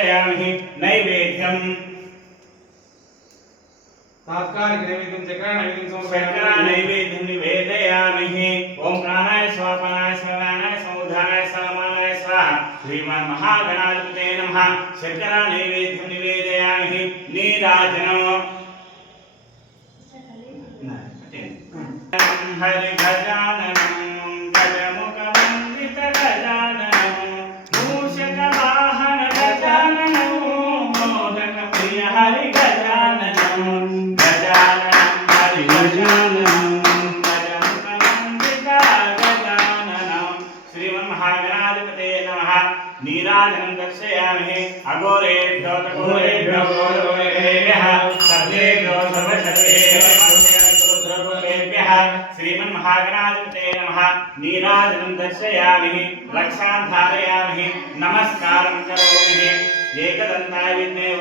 समर्पयामि नैवेद्यं तात्कालिक नैवेद्यं चक्र नैवेद्यं शर्करा नैवेद्यं निवेदयामि ओम प्राणाय स्वाहा प्राणाय स्वाहा समुद्राय समानाय स्वाहा श्रीमन् महागणाधिपते नमः शर्करा नैवेद्यं निवेदयामि नीराजनम् हरि गजाननं गजमुखवन्दित गजाननं मूषकवाहन गजाननं मोदकप्रिय हरि गजाननं गजाननं हरि गजाननं गजमुखवन्दित गजाननं श्रीमन्महागणाधिपते नमः नीराजनं दर्शयामि अघोरेभ्यो तघोरेभ्यो घोरघोरेभ्यः सर्वेभ्यो सर्वशर्वेभ्यः श्रीमन्महागणाधिपते नमः नीराजनं दर्शयामि रक्षां धारयामि नमस्कारं करोमि एकदन्ताय विद्महे